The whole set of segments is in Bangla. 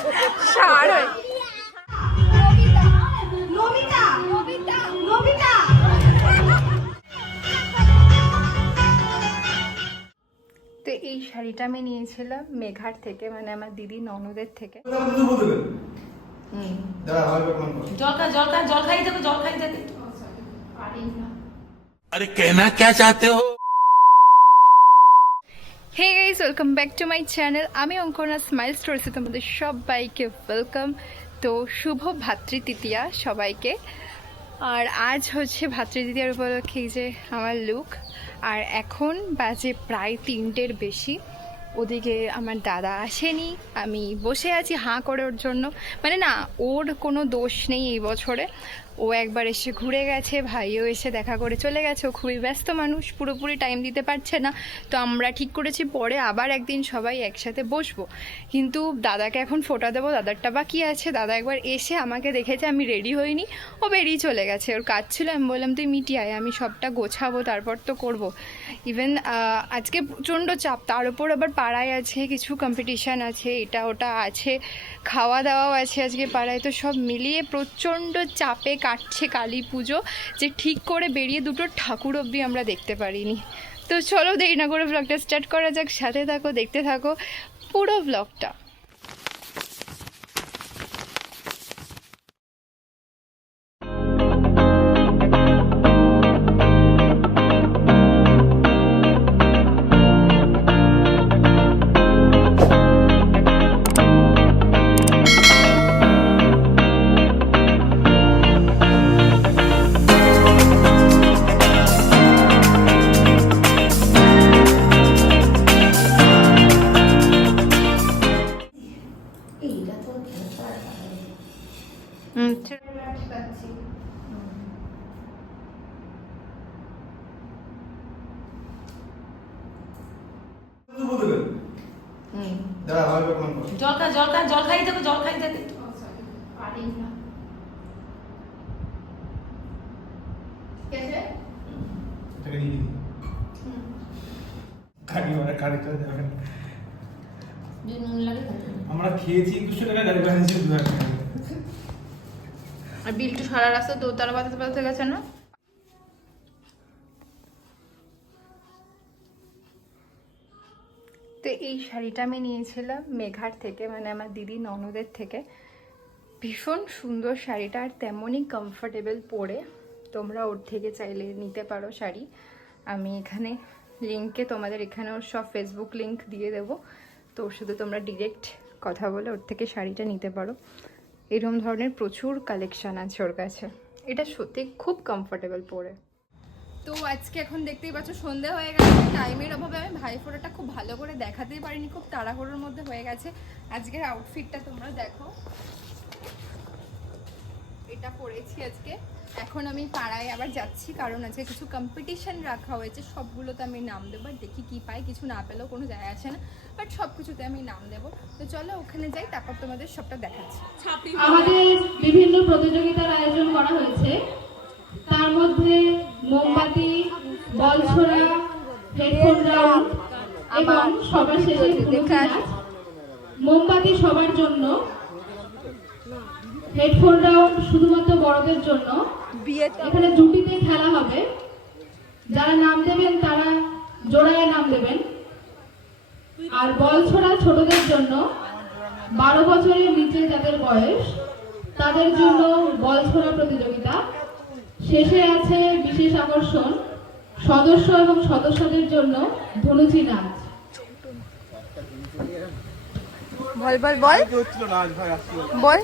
তো এই শাড়িটা আমি নিয়েছিলাম মেঘার থেকে, মানে আমার দিদি ননদের থেকে। अरे कहना क्या चाहते हो? Hey guys, welcome back to my channel. আমি অঙ্কনা স্মাইল স্টোরিসে তোমাদের সবাইকে ওয়েলকাম। তো শুভ ভাতৃতৃতীয়া সবাইকে। আর আজ হচ্ছে ভাতৃতৃতীয়ার উপলক্ষে এই যে আমার লুক। আর এখন বাজে প্রায় 3টের বেশি। ওদিকে আমার দাদা আসেনি, আমি বসে আছি হাঁ করে ওর জন্য। মানে না, ওর কোনো দোষ নেই এই বছরে। ও একবার এসে ঘুরে গেছে, ভাইও এসে দেখা করে চলে গেছে। ও খুবই ব্যস্ত মানুষ, পুরোপুরি টাইম দিতে পারছে না। তো আমরা ঠিক করেছি পরে আবার একদিন সবাই একসাথে বসবো। কিন্তু দাদাকে এখন ফোঁটা দেবো, দাদারটা বাকি আছে। দাদা একবার এসে আমাকে দেখেছে আমি রেডি হইনি, ও বেরিয়ে চলে গেছে। ওর কাজ ছিল, আমি বললাম তুই মিটিয়ে আয়, আমি সবটা গোছাবো তারপর তো করবো। ইভেন আজকে প্রচণ্ড চাপ, তার উপর আবার পাড়ায় আছে কিছু কম্পিটিশান আছে, এটা ওটা আছে, খাওয়া দাওয়াও আছে আজকে পাড়ায়। তো সব মিলিয়ে প্রচণ্ড চাপে কাটছে কালী পুজো, যে ঠিক করে বেরিয়ে দুটো ঠাকুর অবধি আমরা দেখতে পারিনি। তো চলো দেরি না করে ব্লগটা স্টার্ট করা যাক। সাথে থাকো, দেখতে থাকো পুরো ব্লগটা। জল খাই যাবে আমরা খেয়েছি 200 টাকা গাড়ি ভাড়া নিয়েছি 2000 টাকা। আর বিল্টু সারা রাস্তা দোতলা বাজাতে গেছে না। তো এই শাড়িটা আমি নিয়েছিলাম মেঘার থেকে, মানে আমার দিদি ননদের থেকে। ভীষণ সুন্দর শাড়িটা, আর তেমনই কমফোর্টেবল পরে। তোমরা ওর থেকে চাইলে নিতে পারো শাড়ি। আমি এখানে লিঙ্কে তোমাদের এখানে ওর সব ফেসবুক লিঙ্ক দিয়ে দেবো। তো ওর সাথে তোমরা ডিরেক্ট কথা বলে ওর থেকে শাড়িটা নিতে পারো। এরকম ধরনের প্রচুর কালেকশান আছে ওর কাছে। এটা সত্যি খুব কমফোর্টেবল পরে। তো আজকে এখন দেখতেই পাচ্ছ সন্ধে হয়ে গেছে। টাইমের অভাবে আমি ভাইফোঁটাটা খুব ভালো করে দেখাতেই পারিনি, খুব তাড়াহুড়োর মধ্যে হয়ে গেছে। আজকের আউটফিটটা তোমরা দেখো, এটা পরেছি আজকে। এখন আমি পাড়ায় আবার যাচ্ছি, কারণ আজকে কিছু কম্পিটিশন রাখা হয়েছে। সবগুলোতে আমি নাম দেবো, আর দেখি কি পাই। কিছু না পেলেও কোনো যায় আসে না, বাট সব কিছুতে আমি নাম দেবো। তো চলো ওখানে যাই, তারপর তোমাদের সবটা দেখাচ্ছি। আমাদের বিভিন্ন প্রতিযোগিতার আয়োজন করা হয়েছে, তার মধ্যে মোমবাতি, বল ছোড়া, হেডফোন রাউন্ড এবং সবার শেষে নাচ। মোমবাতি সবার জন্য, হেডফোন রাউন্ড শুধুমাত্র বড়দের জন্য। এখানে জুটিতে খেলা হবে, যারা নাম দেবেন তারা জোড়ায় নাম দেবেন। আর বল ছোড়া ছোটদের জন্য, 12 বছরের নিচে যাদের বয়স তাদের জন্য বল ছোড়া প্রতিযোগিতা। শেষে আছে বিশেষ আকর্ষণ, সদস্য এবং সদস্যদের জন্য ধনুচি নাচ। বল বল বল বল।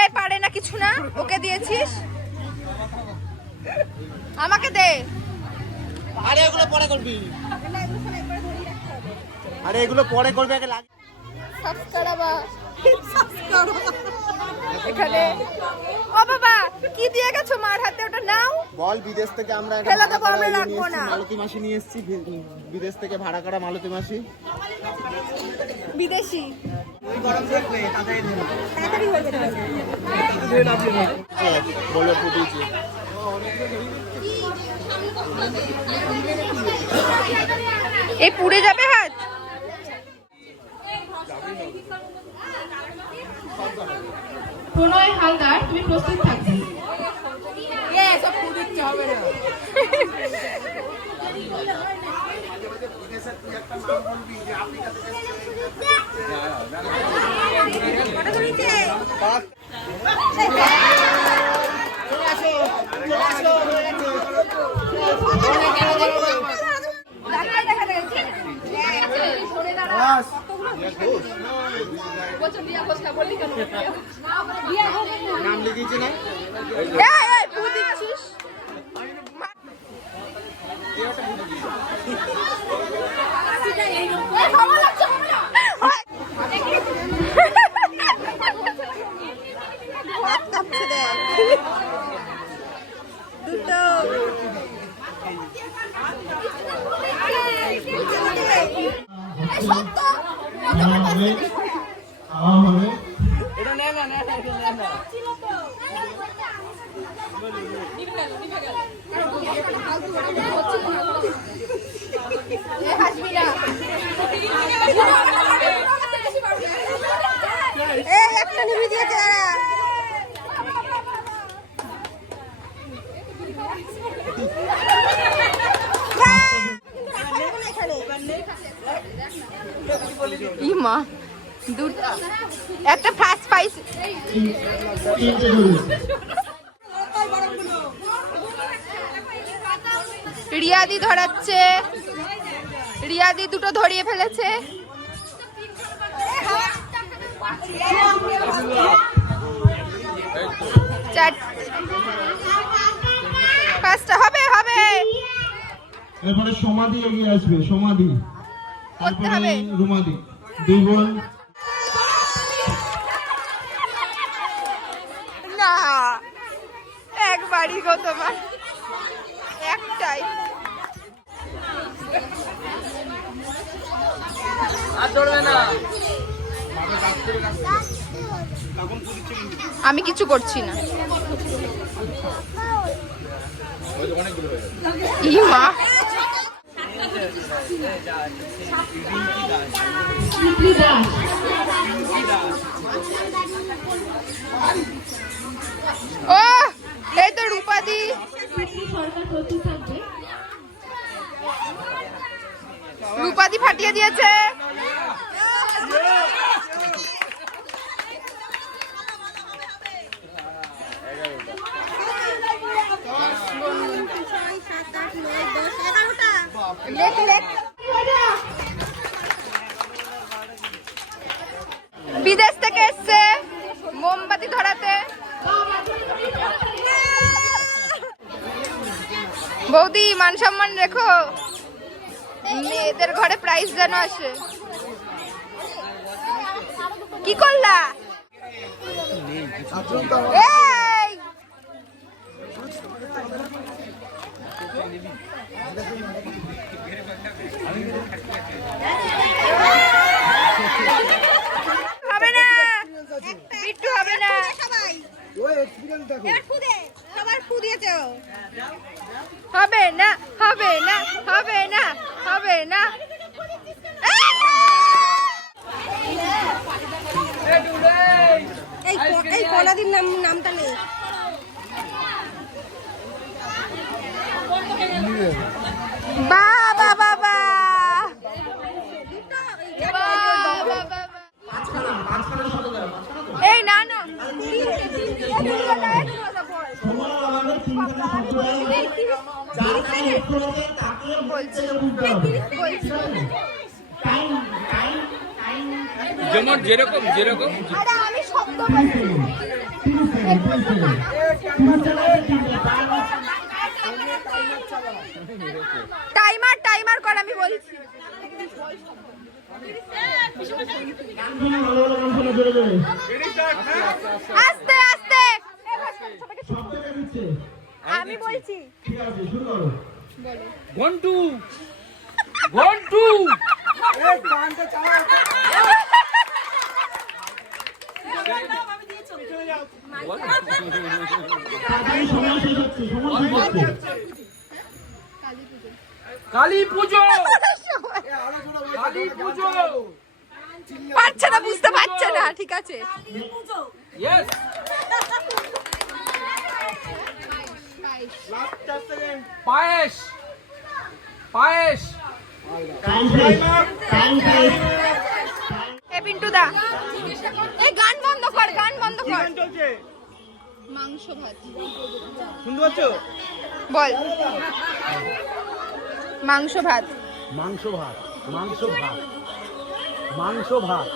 এই পারে না কিছু না, ওকে দিয়েছিস, আমাকে দে। আরে এগুলো পরে করবি, আরে এগুলো পরে করবে, আগে লাগে সাবস্ক্রাইব এখানে। ও বাবা কি দিয়ে গেছো মার হাতে, ওটা নাও। বল বিদেশ থেকে আমরা খেলা তো আমরা রাখবো না। মালতী মাসি নিয়ে এসেছি, বিদেশ থেকে ভাড়া করা মালতী মাসি। বিদেশি বলে ফুটিয়েছে। এই পুড়ে যাবে হাত। প্রণয় হালদার, তুমি প্রস্তুত থাকবে। নাম লিখিয়েছে না? একটা নিবি দিয়েছে। মা একটা ফার্স্ট প্রাইজ রিয়াদি ধরাচ্ছে। রিয়াদি দুটো ধরিয়ে ফেলেছে। পাঁচটা হবে হবে। এরপরে সমাধি এগিয়ে আসবে, সমাধি, করতে তারপরে হবে। রুমাদি, দুই বোন। না একবারই গো তোমার, একটাই। আমি কিছু করছি না। ই মা স্মৃতি দাস, ও এই তো রূপাদি। স্মৃতি সরকার প্রস্তুত থাকবে। রূপাদি ফাটিয়ে দিয়েছে। বিদেশ থেকে এসছে মোমবাতি ধরাতে। বৌদি মান সম্মান রেখো, মেয়েদের ঘরে প্রাইজ যেন আসে। কি করলা? এই হবে না, বিট্টু হবে না। হবে না হবে না হবে না হবে না। এই কলাদির নামটা নেই। বাবা বাবা এই না না যেমন যেরকম যেরকম আমি শব্দ টাইমার টাইমার কর আমি বলছি। আস্তে আস্তে আমি বলছি। ঘন্টু ঘন্টু তাড়াতাড়ি সময় শেষ হচ্ছে, সময় শেষ হচ্ছে। কালী পুজো কালী পুজো পারছে না, বুঝতে পারছে না, ঠিক আছে। ইয়েস পায়েস পায়েস টাইম শেষ, টাইম শেষ। এ পিন্টু দা, এই গান বন্ধ কর, গান বন্ধ কর। মাংস ভাত শুনতে পাচ্ছ? বল। মাংস ভাত। মাংস ভাত, মাংস ভাত, মাংস ভাত।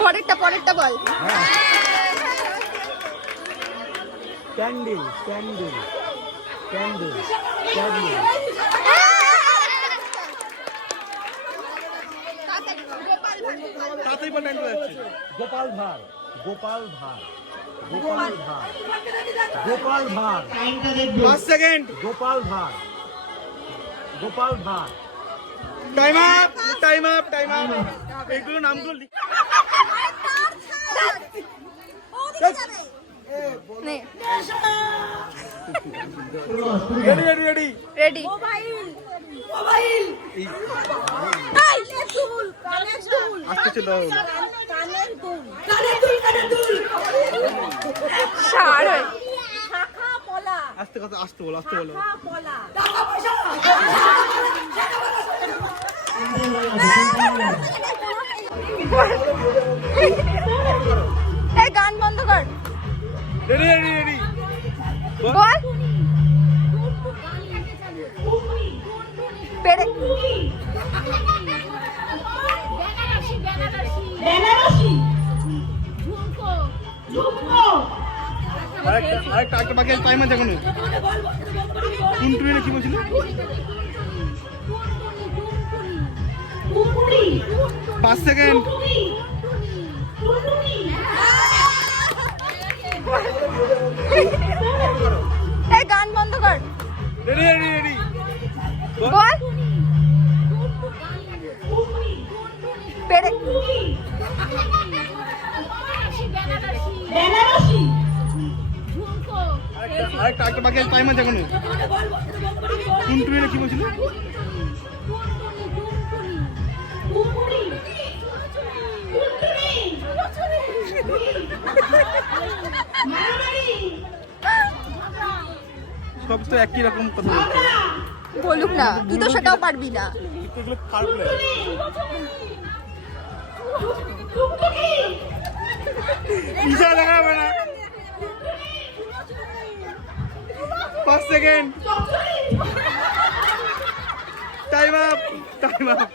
পরেরটা পরেরটা বল। Candle, candle, candle, candle. তাতেই বলেন যাচ্ছে। গোপাল ভাঁড়, গোপাল ভাঁড়, গোপাল ভাঁড়, গোপাল ভাঁড়। টাইমটা দেখবো। 5 second. Gopal Bhar, Gopal Bhar. Time up, time up, time up. এগুলো নামগুলো নে, রেডি রেডি রেডি। রেডি। আস্তে চলো। সার হয়ে। আস্তে কথা, আস্তে বলো, আস্তে বলো। এই গান বন্ধ কর। Ready ready ready. বল। পেরে আরেকটা বাকি টাইম আছে এখনো। টুনটুনি না কি বলছিল? 5 সেকেন্ড। এই গান বন্ধ কর। Ready ready ready. বল। পেরে আরেকটা বাকি টাইম আছে এখনো। টুনটুনি না কি বলছিল? সব তো একই রকম কথা বলছে। বলুক না, তুই তো সেটাও পারবি না। এগুলো খারাপ লাগে। ইজা লাগাবে না। 5 second. Time up, time up.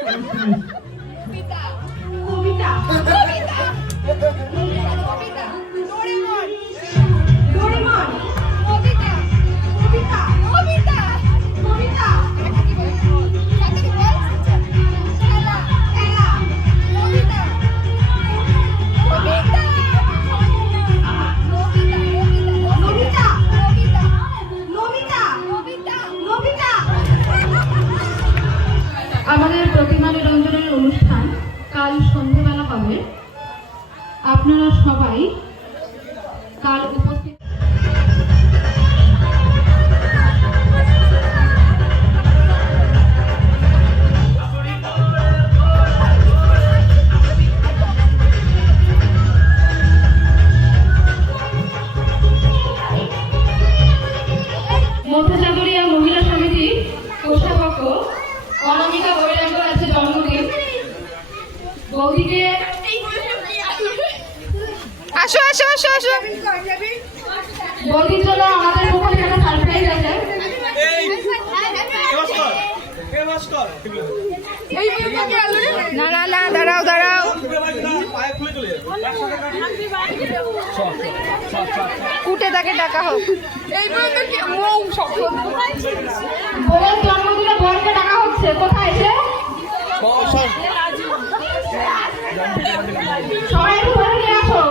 আমাদের প্রতিমা নিরঞ্জনের অনুষ্ঠান কাল সন্ধ্যেবেলা হবে। আপনারা সবাই কাল উপস্থিত। মধ্যসাগরীয় মহিলা সমিতি কোষাধ্যক্ষ অনামিকা বৈরাগ্যর আছে জন্মদিন। বৌদিকে আসো আসো আসো আসো। বৌদির জন্য আমাদের পক্ষ থেকে একটা সারপ্রাইজ আছে। না না না, দাঁড়াও দাঁড়াও। কুটে তাকে ডাকা হোক। বউয়ের জন্মদিনে বরকে ডাকা হচ্ছে। কোথায় সে? সবাই একটু ধরে নিয়ে আসো।